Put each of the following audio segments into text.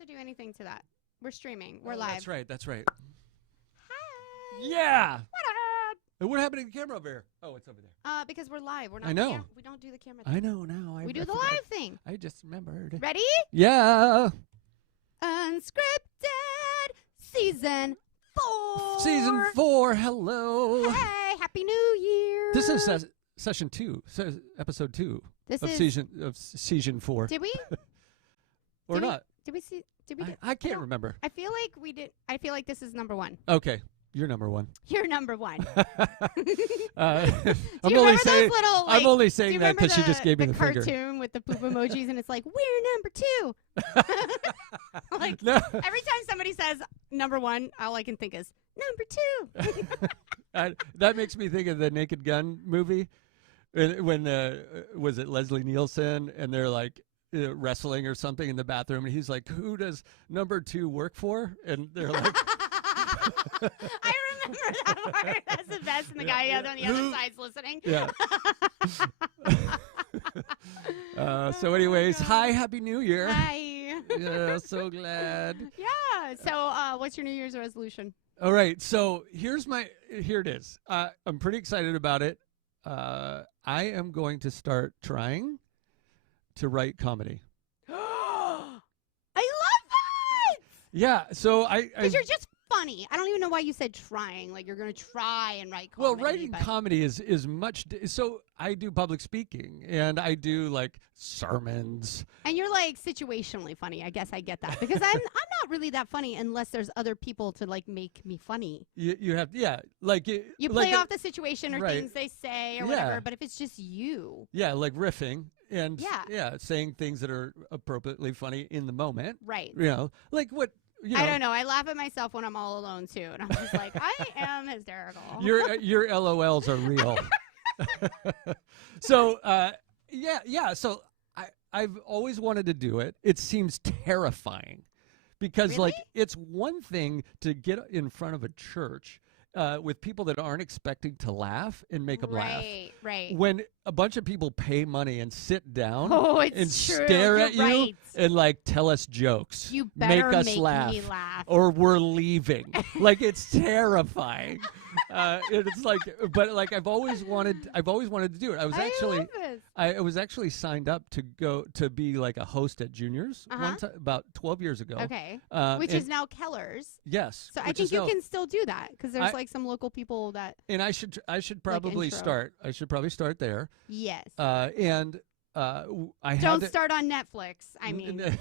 to do anything to that. We're streaming. We're live. That's right. Hi. Yeah. What up? And what happened to the camera over here? Oh, it's over there. Because we're live. We're not. I know. We don't do the camera thing. I know now. We do the live thing. I just remembered. Ready? Yeah. Unscripted season 4. Season 4. Hello. Hey, happy New Year. This is session 2. Episode 2 This of is season 4. Did we? Or did not? Did we see? Did we? I can't remember. I feel like we did. I feel like this is number 1. Okay. You're number 1. You're number 1. I'm Do you only remember saying. those little, like, I'm only do you saying that remember because she just gave me the finger. cartoon with the poop emojis, and it's like, we're number 2. Like, No. every time somebody says number 1, all I can think is number 2. That makes me think of the Naked Gun movie when was it Leslie Nielsen, and they're like wrestling or something in the bathroom, and he's like, who does number 2 work for? And they're like, I remember that part. That's the best, and the guy on the other side's listening. yeah. So anyways, hi, Happy New Year. Hi. Yeah, so glad. Yeah. So what's your New Year's resolution? All right, so here it is. I'm pretty excited about it. I am going to start trying to write comedy. I love that! Yeah, so Because you're just funny. I don't even know why you said trying. Like, you're going to try and write comedy. Well, writing comedy is much. So I do public speaking, and I do like sermons. And you're like situationally funny. I guess I get that because I'm not really that funny unless there's other people to like make me funny. You have like you like play off the situation or right. things they say or whatever. But if it's just you, like riffing and yeah, saying things that are appropriately funny in the moment, right? You know, like what. You know, I don't know. I laugh at myself when I'm all alone too, and I'm just like, I am hysterical. Your LOLs are real. So So I've always wanted to do it. It seems terrifying because Really? like it's one thing to get in front of a church with people that aren't expecting to laugh and make them laugh. Right. When a bunch of people pay money and sit down it's and true. stare You're at you right. and like tell us jokes, You better make us make laugh, me laugh. or we're leaving. Like it's terrifying. And it's like, but like I've always wanted to do it. I was actually signed up to go to be like a host at Juniors one time, about 12 years ago. Okay. Which is now Keller's. Yes. So I think you can still do that because there's like some local people that. And I should probably intro. start. I should probably start there. Yes. I don't start on Netflix. I mean,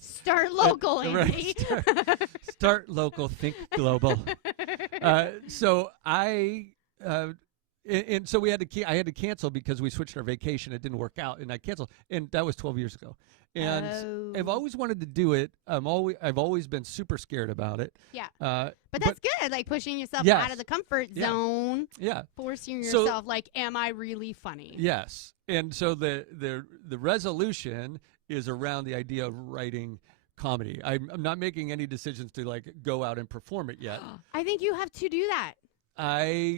start local, Andy. Right. Start local, think global. So I I had to cancel because we switched our vacation. It didn't work out, and I canceled. And that was 12 years ago. And I've always wanted to do it. I've always been super scared about it. Yeah. But that's good. Like pushing yourself out of the comfort zone. Yeah. Forcing yourself. Like, am I really funny? Yes. And so the resolution is around the idea of writing comedy. I'm not making any decisions to like go out and perform it yet. I think you have to do that.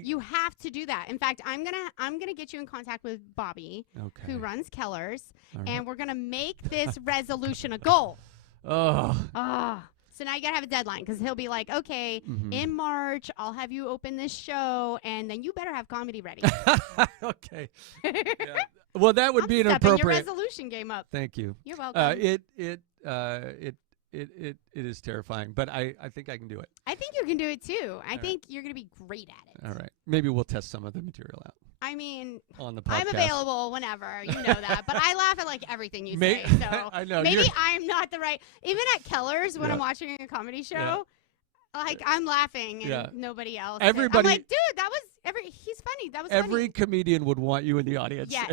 You have to do that. In fact, I'm gonna get you in contact with Bobby, who runs Keller's, and we're gonna make this resolution a goal. Oh. So now you gotta have a deadline because he'll be like, okay, in March I'll have you open this show, and then you better have comedy ready. Okay. Yeah. Well, that would be an appropriate. Your resolution game up. Thank you. You're welcome. It is terrifying, but I think I can do it. I think you can do it too. I think you're going to be great at it. All right. Maybe we'll test some of the material out. I mean, on the podcast. I'm available whenever. You know that. But I laugh at like everything you say. So I know, maybe I'm not the right. Even at Keller's when I'm watching a comedy show, like I'm laughing and nobody else. Everybody. I'm like, dude, that was he's funny. That was every funny. comedian would want you in the audience. Yeah.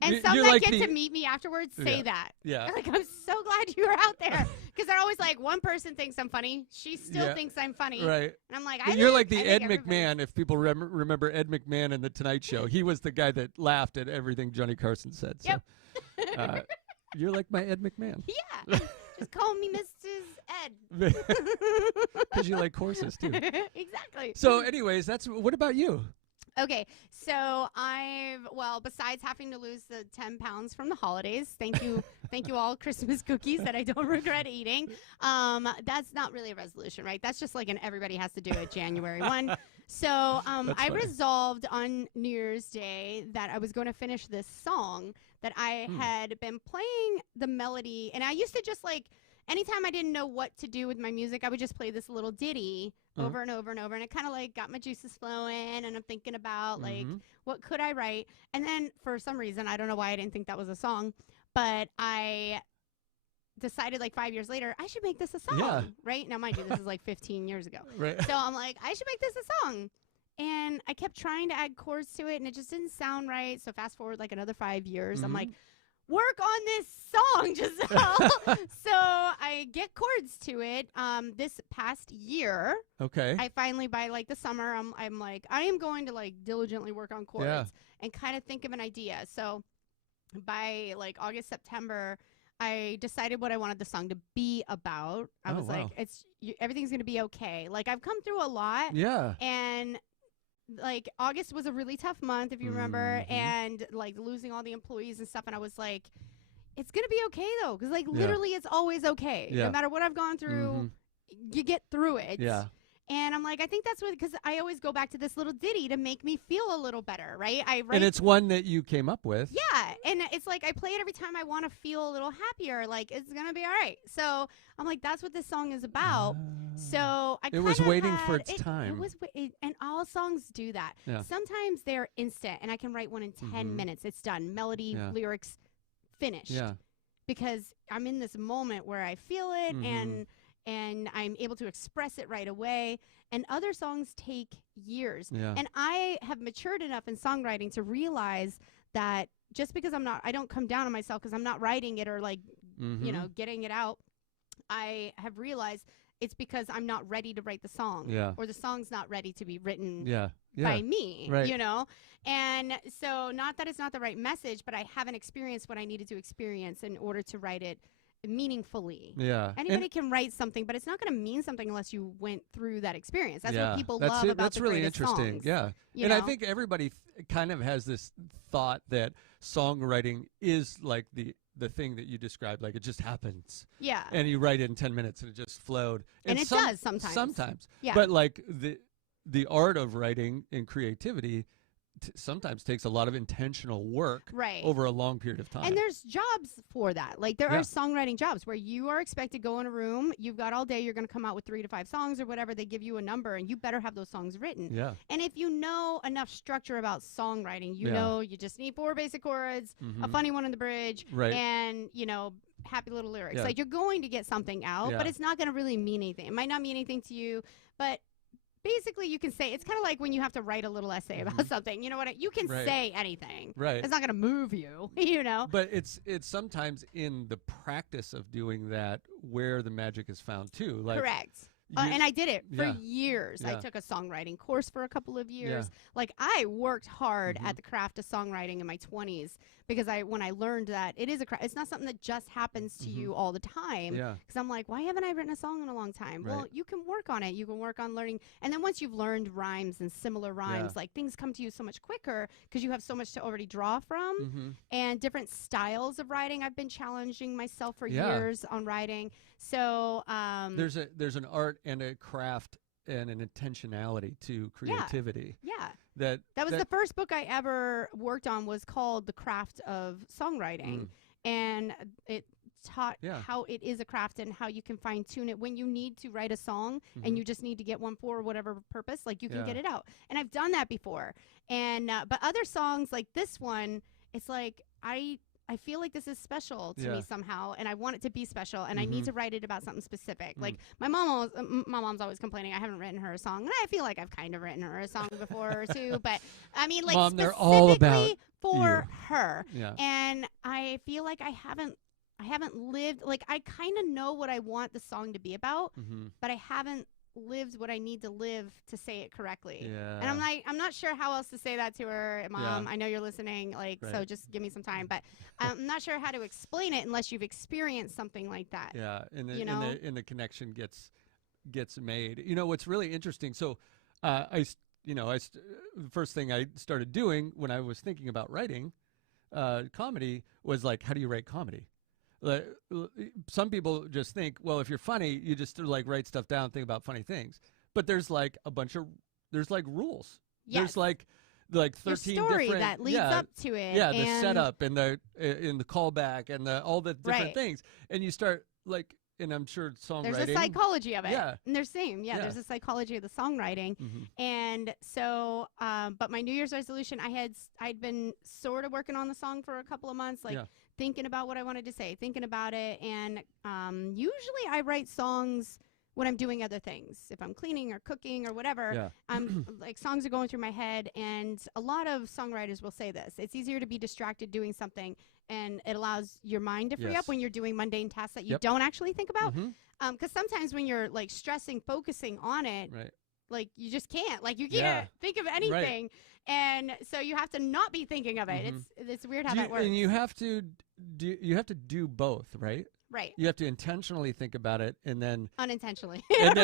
And some that like get to meet me afterwards say that. Yeah. They're like, I'm so glad you were out there. Because they're always like, one person thinks I'm funny. She still thinks I'm funny. Right. And I'm like, you're like the Ed McMahon, if people remember Ed McMahon in The Tonight Show. He was the guy that laughed at everything Johnny Carson said. So, yep. You're like my Ed McMahon. Yeah. Just call me Mrs. Ed. Because you like horses, too. Exactly. So anyways, what about you? Okay, so besides having to lose the 10 pounds from the holidays, thank you all Christmas cookies that I don't regret eating. That's not really a resolution, right? That's just like an everybody has to do it January 1. So I resolved on New Year's Day that I was going to finish this song that I had been playing the melody, and I used to just like, anytime I didn't know what to do with my music, I would just play this little ditty over and over and over. And it kind of like got my juices flowing. And I'm thinking about like, what could I write? And then for some reason, I don't know why I didn't think that was a song, but I decided like 5 years later, I should make this a song. Right? Now, mind you, this is like 15 years ago. Right. So I'm like, I should make this a song. And I kept trying to add chords to it, and it just didn't sound right. So fast forward like another 5 years, I'm like, work on this song, Gisele. So I get chords to it. This past year, I finally, by like the summer, I'm like, I am going to like diligently work on chords and kind of think of an idea. So by like August, September, I decided what I wanted the song to be about. I was like, everything's going to be okay. Like, I've come through a lot. Yeah. And like August was a really tough month, if you remember, and like losing all the employees and stuff. And I was like, it's going to be okay though. Cause like literally it's always okay. No matter what I've gone through, you get through it. Yeah. And I'm like, I think that's what, because I always go back to this little ditty to make me feel a little better, right? And it's one that you came up with. Yeah. And it's like, I play it every time I want to feel a little happier. Like, it's going to be all right. So I'm like, that's what this song is about. So it was waiting for its time. It was, and all songs do that. Yeah. Sometimes they're instant, and I can write one in 10 minutes. It's done. Melody, lyrics, finished. Yeah. Because I'm in this moment where I feel it, and I'm able to express it right away. And other songs take years. Yeah. And I have matured enough in songwriting to realize that just because I don't come down on myself because I'm not writing it or like, getting it out. I have realized it's because I'm not ready to write the song, or the song's not ready to be written by me, And so, not that it's not the right message, but I haven't experienced what I needed to experience in order to write it meaningfully. Yeah. Anybody can write something, but it's not going to mean something unless you went through that experience. That's what people love about that's the really greatest interesting. songs, Yeah. And I think everybody kind of has this thought that songwriting is like the thing that you described, like it just happens. Yeah. And you write it in 10 minutes and it just flowed. And it does sometimes. Sometimes. Yeah. But like the art of writing and creativity sometimes takes a lot of intentional work over a long period of time. And there's jobs for that. Like there are songwriting jobs where you are expected to go in a room, you've got all day, you're going to come out with 3 to 5 songs or whatever. They give you a number and you better have those songs written. Yeah. And if you know enough structure about songwriting, you know you just need 4 basic chords, a funny one in the bridge, and, happy little lyrics. Like you're going to get something out, but it's not going to really mean anything. It might not mean anything to you, but basically, you can say, it's kind of like when you have to write a little essay about something. You know what? You can say anything. Right. It's not going to move you, But it's sometimes in the practice of doing that where the magic is found, too. Like, correct. And I did it for years. I took a songwriting course for a couple of years. Like, I worked hard at the craft of songwriting in my 20s because when I learned that it is a craft. It's not something that just happens to you all the time. Because I'm like, why haven't I written a song in a long time? Well, you can work on it. You can work on learning. And then once you've learned rhymes and similar rhymes, like things come to you so much quicker because you have so much to already draw from. And different styles of writing. I've been challenging myself for years on writing. So there's an art and a craft and an intentionality to creativity. Yeah. That was the first book I ever worked on, was called The Craft of Songwriting. And it taught how it is a craft and how you can fine tune it when you need to write a song and you just need to get one for whatever purpose, like you can get it out. And I've done that before. And but other songs like this one, it's like I feel like this is special to me somehow, and I want it to be special, and I need to write it about something specific. Like my mom's always complaining I haven't written her a song, and I feel like I've kind of written her a song before too. But I mean, like Mom, they're all about for her, and I feel like I haven't lived. Like I kind of know what I want the song to be about, but I haven't lived what I need to live to say it correctly. And I'm like, I'm not sure how else to say that to her. Mom, I know you're listening, like, so just give me some time. But I'm not sure how to explain it unless you've experienced something like that. Yeah, and the connection gets made. What's really interesting, so I the first thing I started doing when I was thinking about writing comedy was like, how do you write comedy? Like, some people just think, well, if you're funny, you just like write stuff down, think about funny things. But there's like there's like rules. Yes. There's like 13 Your story different that leads up to it. Yeah, the setup and the callback and all the different Right. things. And you start like, and I'm sure songwriting. There's a psychology of it. Yeah. And there's same. Yeah, Yeah. there's a psychology of the songwriting. Mm-hmm. And so, but my New Year's resolution, I'd been sort of working on the song for a couple of months, like thinking about what I wanted to say, thinking about it. And usually I write songs when I'm doing other things, if I'm cleaning or cooking or whatever. I'm like, songs are going through my head. And a lot of songwriters will say this: it's easier to be distracted doing something, and it allows your mind to free up when you're doing mundane tasks that you don't actually think about. Because sometimes when you're like stressing, focusing on it, like you just can't. Like you can't think of anything. And so you have to not be thinking of it. It's weird how that works. And you have to do both, right? Right. You have to intentionally think about it, and then unintentionally, and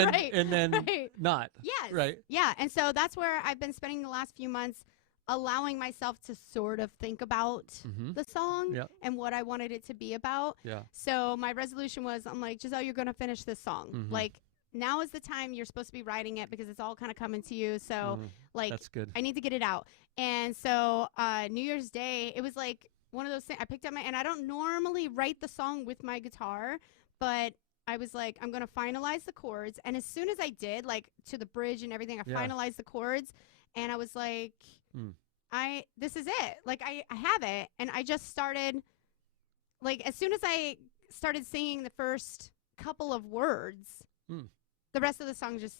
then not. Yes. Right. Yeah. And so that's where I've been spending the last few months, allowing myself to sort of think about the song and what I wanted it to be about. Yeah. So my resolution was, I'm like, Gisele, you're going to finish this song. Like, now is the time you're supposed to be writing it, because it's all kind of coming to you. So like, that's good. I need to get it out. And so New Year's Day, it was like one of those things. I picked up and I don't normally write the song with my guitar, but I was like, I'm going to finalize the chords. And as soon as I did, like to the bridge and everything, I finalized the chords, and I was like, this is it. Like I have it. And I just started, like, as soon as I started singing the first couple of words, the rest of the song just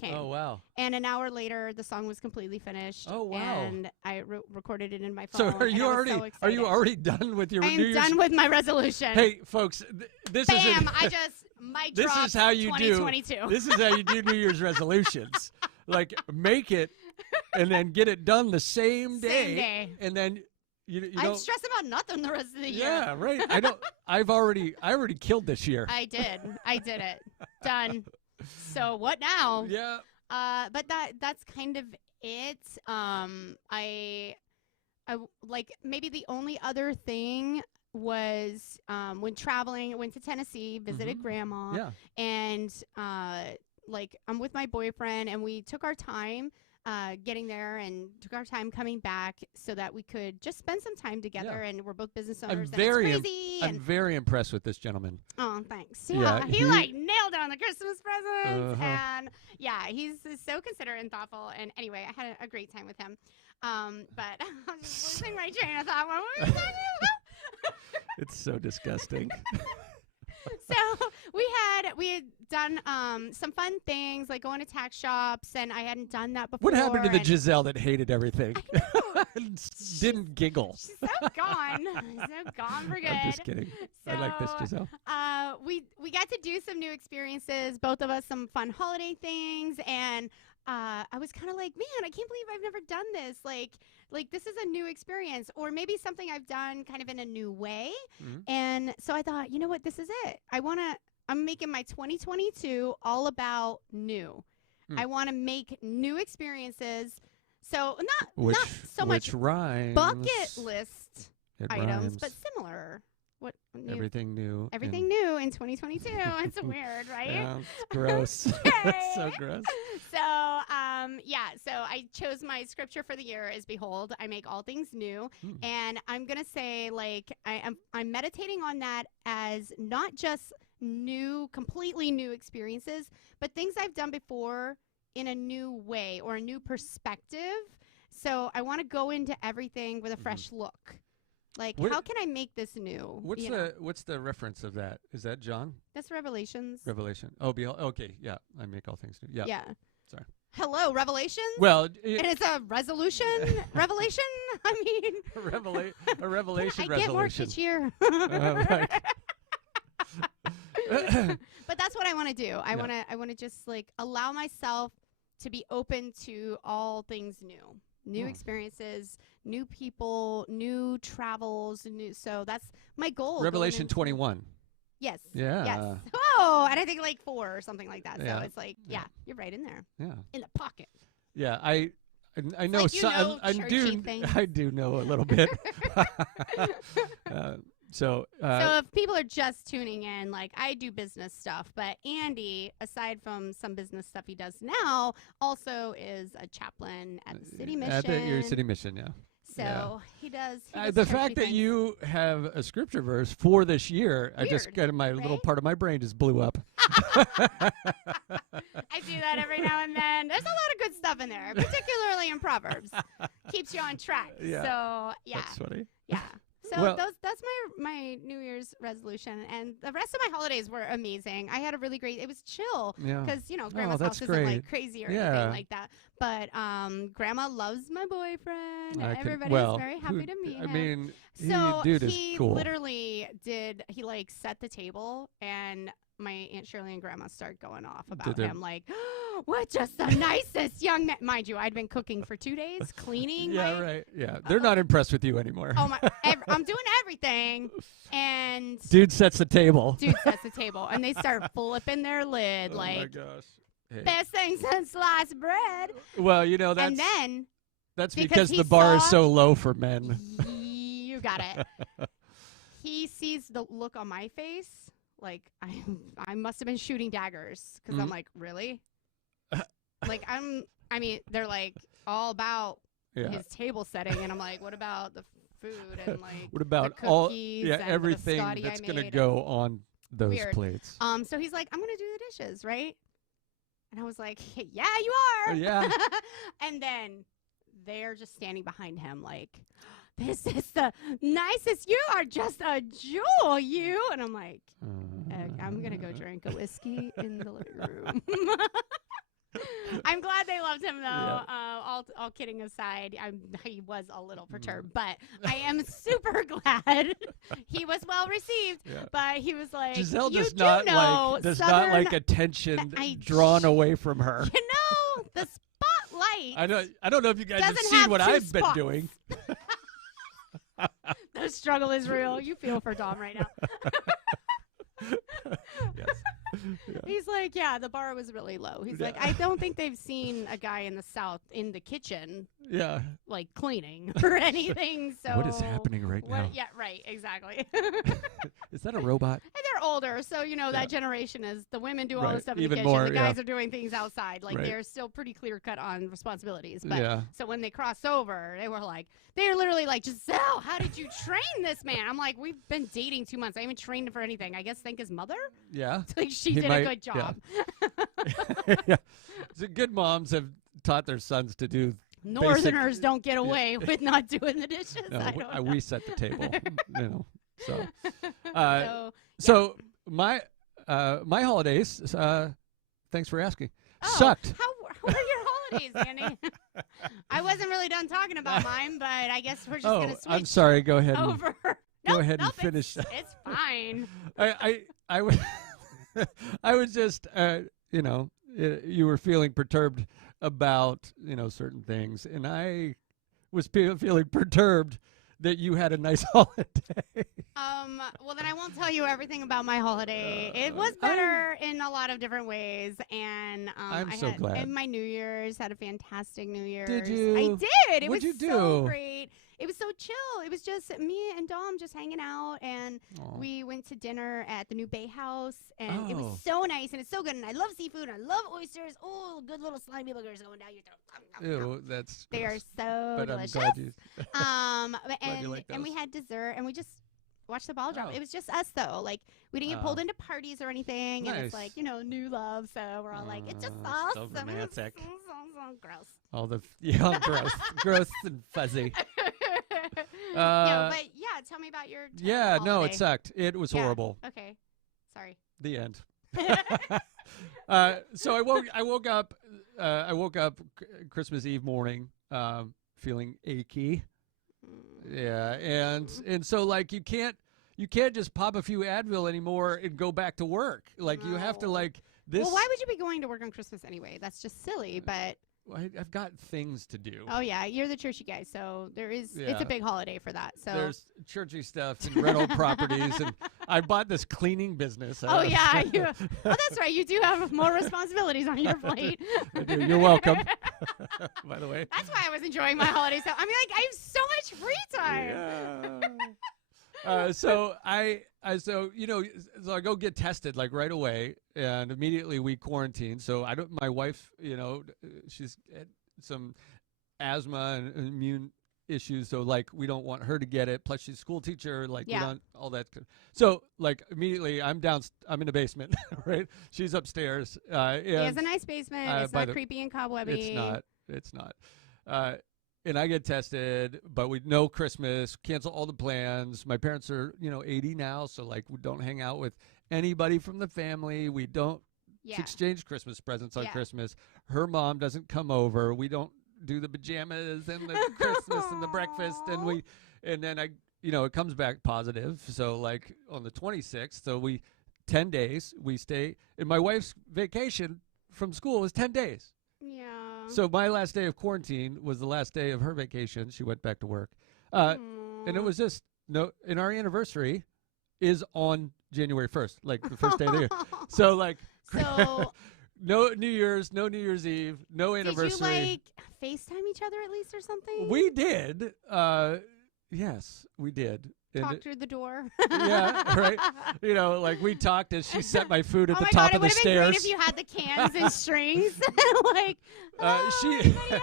came. Oh, wow. And an hour later, the song was completely finished. Oh, wow. And I recorded it in my phone. So are you already done with your New Year's? I'm done with my resolution. Hey, folks, this is I just mic this dropped is how you 2022. This is how you do New Year's resolutions. Like, make it and then get it done the same day. And then you I'm don't stressed about nothing the rest of the year. Yeah, right. I already killed this year. I did it. Done. So what now? Yeah. But that's kind of it. I like, maybe the only other thing was when traveling, I went to Tennessee, visited grandma. Yeah. And like, I'm with my boyfriend, and we took our time getting there and took our time coming back so that we could just spend some time together. And we're both business owners. I'm very impressed with this gentleman. Oh, thanks. Yeah, he like nailed it on the Christmas presents. And yeah, he's so considerate and thoughtful. And anyway, I had a great time with him. But I was just losing my train of thought. What were we talking about? It's so disgusting. So we had done some fun things, like going to tax shops, and I hadn't done that before. What happened to the Gisele that hated everything? Didn't giggle. She's so gone. So gone for good. I'm just kidding. So, I like this, Gisele. We got to do some new experiences, both of us, some fun holiday things, and I was kind of like, man, I can't believe I've never done this. Like this is a new experience, or maybe something I've done kind of in a new way. And so I thought, you know what, this is it. I'm making my 2022 all about new. I want to make new experiences. So not so much rhymes. bucket list items, rhymes. but similar. What new? Everything new. Everything new in 2022. It's weird, right? Yeah, it's gross. It's so gross. So, so I chose my scripture for the year is, behold, I make all things new. And I'm going to say, like, I'm meditating on that as not just new, completely new experiences, but things I've done before in a new way or a new perspective. So I want to go into everything with a fresh look. Like, how can I make this new? What's the reference of that? Is that John? That's Revelations. Revelation. Oh, behold. Okay, yeah. I make all things new. Yeah. Yeah. Sorry. Hello, Revelations. Well, and it's a resolution. Revelation. I mean, a revelation. I get more kitschyer. But that's what I want to do. I want to just like allow myself to be open to all things new experiences, new people, new travels, so that's my goal. Revelation 21. Yes. Yeah. Yes. Oh, and I think like 4 or something like that. Yeah. So it's like, yeah, you're right in there. Yeah. In the pocket. Yeah, I I know. Like, you know churchy things. I do know a little bit. So if people are just tuning in, like I do business stuff, but Andy, aside from some business stuff he does now, also is a chaplain at the city mission. At your city mission, yeah. So he does. The fact that you have a scripture verse for this year, Weird, I just got my little part of my brain just blew up. I do that every now and then. There's a lot of good stuff in there, particularly in Proverbs. Keeps you on track. Yeah. So yeah. That's funny. Yeah. So well, that's my New Year's resolution, and the rest of my holidays were amazing. I had a really great. It was chill because Grandma's house isn't like crazy or anything like that. But Grandma loves my boyfriend. Everybody's very happy to meet him. I mean, so dude he is cool. literally did. He like set the table, and my Aunt Shirley and Grandma started going off about him, like, what just the nicest young man. Mind you, I'd been cooking for 2 days, cleaning. Yeah, right. Yeah, they're not impressed with you anymore. Oh my! I'm doing everything, and dude sets the table. And they start flipping their lid, oh like, my gosh. Hey. Best thing since sliced bread. Well, that's and then that's because the bar is so low for men. You got it. He sees the look on my face. Like, I must have been shooting daggers because I'm like, really? Like, they're like all about his table setting. And I'm like, what about the food and like what about the cookies and everything the that's going to go on those plates? So he's like, I'm going to do the dishes, right? And I was like, yeah, you are. Yeah. And then they're just standing behind him like, this is the nicest. You are just a jewel, you. And I'm like, I'm going to go drink a whiskey in the living room. I'm glad they loved him, though. Yeah. All kidding aside, he was a little perturbed, but I am super glad he was well received. Yeah. But he was like, Gisele does not like attention drawn away from her. You know, the spotlight. I don't know if you guys have seen what I've been doing. The struggle is real. You feel for Dom right now. Yes. Yeah. He's like, yeah, the bar was really low. He's like, I don't think they've seen a guy in the South in the kitchen, like cleaning or anything. So what is happening right now? Yeah, right, exactly. Is that a robot? And they're older, so that generation is the women do all the stuff in the kitchen. More, the guys are doing things outside. Like they're still pretty clear cut on responsibilities. But so when they crossed over, they're literally like, Gisele, how did you train this man? I'm like, we've been dating 2 months. I haven't trained him for anything. I guess thank his mother. Yeah. Like she did a good job. Yeah. So good moms have taught their sons to do. Northerners don't get away with not doing the dishes. No, we set the table. So my holidays. Thanks for asking. Sucked. How were your holidays, Andy? I wasn't really done talking about mine, but I guess we're just gonna switch. I'm sorry. Go ahead. Over. Go ahead and finish. It's fine. I was just, you were feeling perturbed about, certain things, and I was feeling perturbed that you had a nice holiday. Well, then I won't tell you everything about my holiday. It was better in a lot of different ways, and I'm so glad. And my New Year's had a fantastic New Year's. Did you? I did. It was What'd you so do? great. It was so chill. It was just me and Dom just hanging out, and we went to dinner at the new Bay House, and it was so nice, and it's so good, and I love seafood, and I love oysters. Oh, good little slimy boogers going down your throat. Ew, that's they gross. are so but delicious. I'm glad you and we had dessert, and we just watched the ball drop. It was just us, though. Like, we didn't get pulled into parties or anything, and it's like, new love, so we're all like, it's just us. So romantic. So gross. All the gross and fuzzy. But tell me about your holiday. No, it sucked. It was horrible. Okay, sorry. The end. So I woke up Christmas Eve morning, feeling achy. Yeah, and so like you can't just pop a few Advil anymore and go back to work. Like you have to like this. Well, why would you be going to work on Christmas anyway? That's just silly. But I've got things to do. Oh yeah, you're the churchy guy, so it's a big holiday for that. So there's churchy stuff and rental properties, and I bought this cleaning business. Oh yeah, that's right. You do have more responsibilities on your plate. I do. You're welcome. By the way, that's why I was enjoying my holiday. So I mean, like, I have so much free time. Yeah. So I go get tested like right away, and immediately we quarantine. So my wife, she's had some asthma and immune issues, so like we don't want her to get it. Plus she's a school teacher, like we don't all that. So like immediately I'm in the basement, right? She's upstairs. He has a nice basement. It's not creepy and cobwebby. It's not. And I get tested, but we know Christmas, cancel all the plans. My parents are, 80 now, so like we don't hang out with anybody from the family. We don't exchange Christmas presents on Christmas. Her mom doesn't come over. We don't do the pajamas and the Christmas and the breakfast, and then it comes back positive. So like on the 26th, 10 days we stay, and my wife's vacation from school was 10 days. Yeah. So my last day of quarantine was the last day of her vacation. She went back to work. And it was just, and our anniversary is on January 1st, like the first day of the year. So like, no New Year's Eve, no anniversary. Did you like FaceTime each other at least or something? We did. Yes, we did. Talk through the door. Yeah, right. Like we talked as she set my food at the top of the stairs. It would have been great if you had the cans and strings. Like, anybody out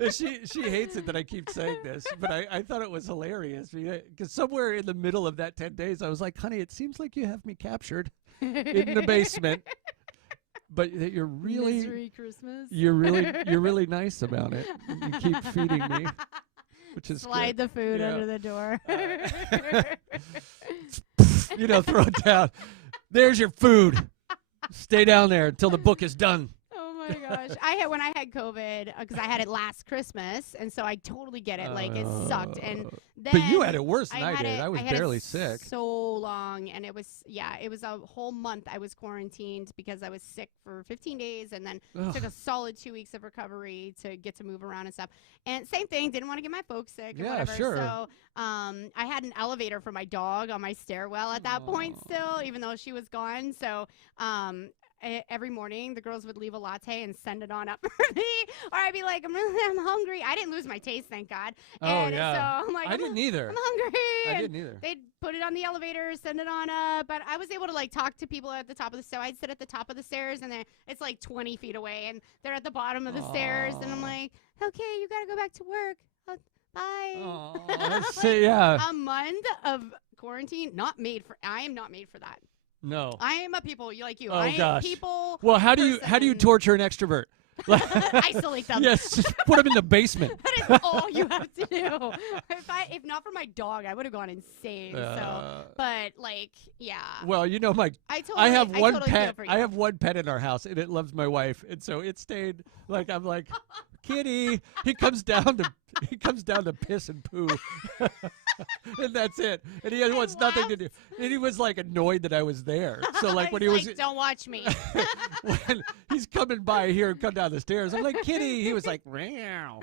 there? She hates it that I keep saying this, but I thought it was hilarious because somewhere in the middle of that 10 days, I was like, honey, it seems like you have me captured in the basement. But you're really Misery Christmas. You're really nice about it. You keep feeding me. Which is slide good. the food under the door. Throw it down. There's your food. Stay down there until the book is done. Oh my gosh! When I had COVID, because I had it last Christmas, and so I totally get it. Like it sucked, and then but you had it worse than I did. I was barely sick. So long, and it was a whole month I was quarantined because I was sick for 15 days, and then took a solid 2 weeks of recovery to get to move around and stuff. And same thing, didn't want to get my folks sick. And whatever. Sure. So I had an elevator for my dog on my stairwell at that point still, even though she was gone. So every morning the girls would leave a latte and send it on up for me, or I'd be like, I'm hungry. I didn't lose my taste, thank God. So I'm like, I didn't either. I'm hungry. I didn't either. They'd put it on the elevator, send it on up, but I was able to like talk to people at the top of the stairs. I'd sit at the top of the stairs, and then it's like 20 feet away, and they're at the bottom of the stairs, and I'm like, okay, you gotta go back to work. Bye. Say a month of quarantine, I am not made for that. No. I am a people like you. Oh, I am gosh. people. Well, how do you torture an extrovert? Isolate them. Yes, just put them in the basement. That is all you have to do. If not for my dog, I would have gone insane. But like, yeah. Well, I have one pet. I have one pet in our house, and it loves my wife, and so it stayed. Like I'm like, Kitty. He comes down to piss and poo. And that's it. And he wants nothing to do. And he was like annoyed that I was there. So like when he was don't watch me. When he's coming by here and come down the stairs, I'm like, Kitty. He was like, meow.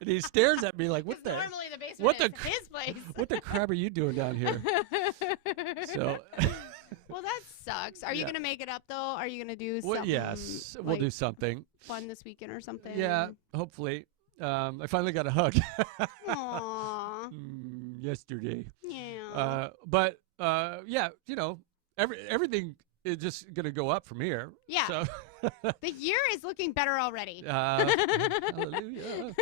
And he stares at me like, what the? Normally the basement is his place. What the crap are you doing down here? So. Well, that sucks. Are you gonna make it up though? Are you gonna do something? Well, yes, we'll do something fun this weekend or something. Yeah, hopefully. I finally got a hug. Aww. Yesterday. Yeah. But everything is just gonna go up from here. Yeah. So the year is looking better already. Hallelujah.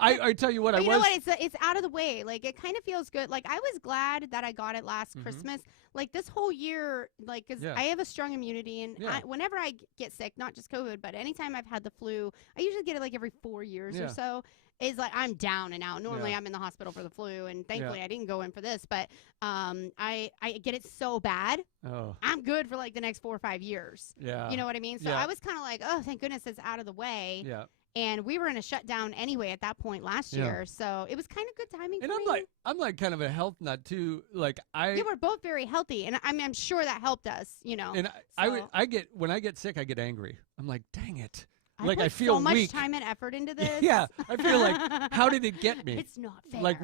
I tell you what, but you know what? It's out of the way. Like it kind of feels good. Like I was glad that I got it last Christmas. Like this whole year, like, because I have a strong immunity, and whenever I get sick, not just COVID, but anytime I've had the flu, I usually get it like every 4 years or so. Is like I'm down and out. Normally I'm in the hospital for the flu, and thankfully I didn't go in for this. But I get it so bad, I'm good for like the next 4 or 5 years. Yeah, you know what I mean. So I was kind of like, oh, thank goodness it's out of the way. Yeah. And we were in a shutdown anyway at that point last year, so it was kind of good timing. And for me. I'm like kind of a health nut too. Like you were both very healthy, and I'm sure that helped us. And when I get sick, I get angry. I'm like, dang it. Like I put feel so much weak. time and effort into this. Yeah, I feel like, how did it get me? It's not fair. Like,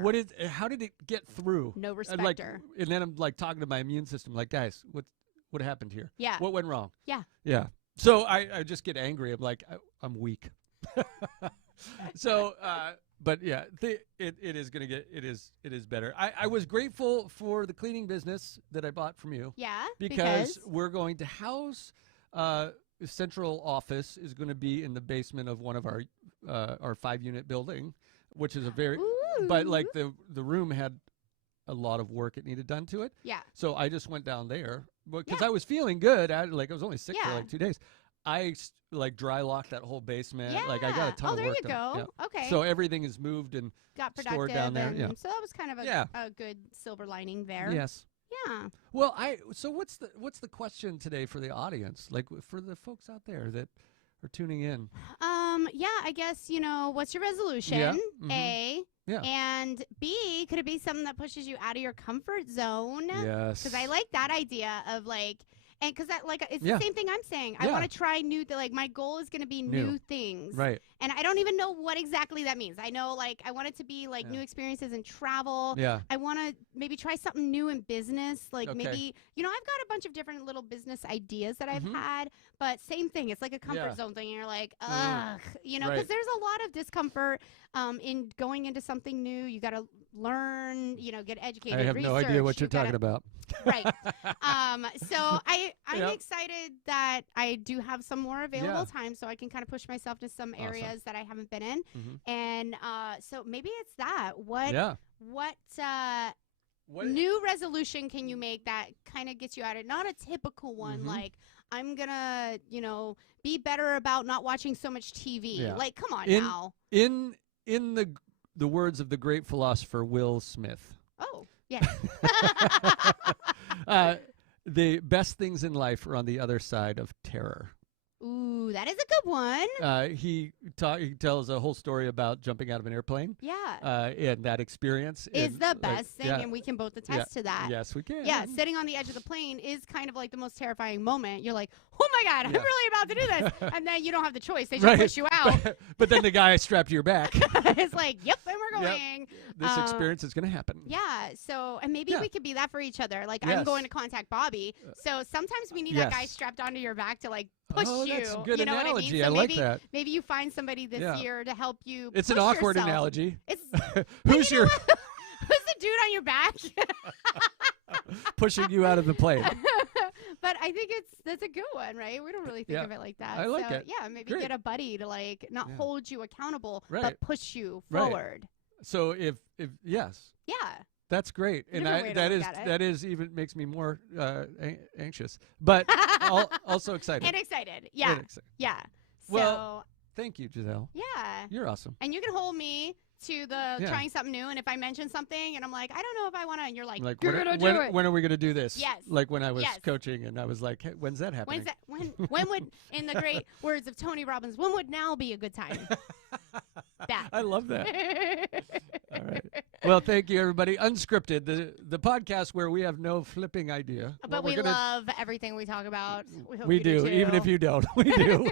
how did it get through? No And, like, respecter. and then I'm like talking to my immune system, like, guys, what happened here? Yeah. What went wrong? Yeah. Yeah. So I just get angry. I'm like, I'm weak. So, but yeah, it is gonna get it is better. I was grateful for the cleaning business that I bought from you. Yeah. Because we're going to house. Central office is going to be in the basement of one of our 5-unit building, which is a very. Ooh. But like the room had a lot of work it needed done to it. Yeah. So I just went down there because Yeah. I was feeling good. I was only sick for Yeah. like 2 days. I like dry locked that whole basement. Yeah. Like I got a ton of there work you done. go. Yeah. Okay. So everything is moved and got stored productive down there. and Yeah. so that was kind of a good silver lining there. Yes. Yeah. Well, so what's the question today for the audience? Like for the folks out there that are tuning in. Yeah, I guess, what's your resolution? Yeah. A. Yeah. And B, could it be something that pushes you out of your comfort zone? Yes. Because I like that idea of like, and because it's Yeah. the same thing I'm saying. I Yeah. want to try new, like my goal is going to be new things. Right. And I don't even know what exactly that means. I know like I want it to be like new experiences in travel. Yeah. I want to maybe try something new in business. Like Okay. maybe, I've got a bunch of different little business ideas that I've had, but same thing. It's like a comfort zone thing. And you're like, ugh, because Right. there's a lot of discomfort in going into something new. You got to learn, get educated. I have no idea what you're talking about. Right. So I'm Yep. excited that I do have some more available Yeah. time so I can kind of push myself to some Awesome. areas that I haven't been in. Mhm. And so maybe it's that. What What new resolution can you make that kind of gets you out of not a typical one like I'm gonna be better about not watching so much TV. Yeah. Like come on In- now. in the words of the great philosopher Will Smith, Oh yeah. the best things in life are on the other side of terror. Ooh, that is a good one. He tells a whole story about jumping out of an airplane. Yeah. And that experience Is the best thing, yeah. and we can both attest to that. Yes, we can. Yeah, sitting on the edge of the plane is kind of like the most terrifying moment. You're like, oh my God, I'm Yeah. really about to do this. And then you don't have the choice. They just Right. push you out. But then the guy strapped to your back. It's like, yep, and we're Yep. going. This experience is going to happen. Yeah, so, and maybe Yeah. we could be that for each other. Like, Yes. I'm going to contact Bobby. So sometimes we need that guy Yes. strapped onto your back to, like, push Oh, you. that's a good you know analogy. what I mean? So I like maybe, that. Maybe you find somebody this Yeah. year to help you It's an push awkward yourself. analogy. It's Who's you know your Who's the dude on your back? pushing you out of the plane? But I think that's a good one, right? We don't really think Yeah. of it like that. I like so, it. Yeah, maybe Great. get a buddy to like not Yeah. hold you accountable, Right. but push you Right. forward. So if yes. Yeah. That's great, and Different way to that look is at it. that is even makes me more anxious, but also excited. And excited. Yeah. And excited. Yeah. So Well, Thank you, Gisele. yeah. You're awesome. And you can hold me to the Yeah. trying something new, and if I mention something and I'm like, I don't know if I want to, and you're like, Like you're gonna do it. when are we gonna do this? Yes. Like when I was Yes. coaching and I was like, hey, when's that happening? When would, in the great words of Tony Robbins, when would now be a good time? That. I love that. All right. Well, thank you, everybody. Unscripted, the podcast where we have no flipping idea. But what we we're gonna- love everything we talk about. We hope We you do, even if too. you don't. We do.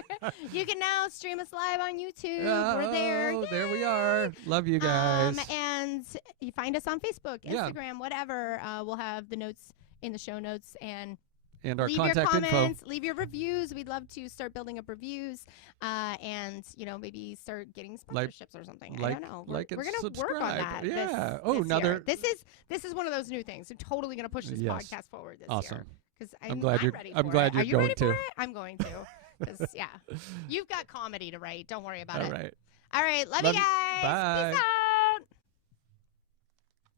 You can now stream us live on YouTube. We're there. Oh, there we are. Love you guys. And you find us on Facebook, Yeah. Instagram, whatever. We'll have the notes in the show notes, and and our leave your contact comments, info. leave your reviews. We'd love to start building up reviews, and maybe start getting sponsorships or something. I don't know. Like we're and gonna work on subscribe. that. Yeah. This another. year. This is one of those new things. I'm totally gonna push this Yes. podcast forward this Awesome. year. Because I'm glad you're- ready I'm for glad it. you're Are you going ready to. for it? I'm going to. 'Cause, yeah, you've got comedy to write. Don't worry about All it. right. All right. Love Love you you. guys. Bye. Peace out.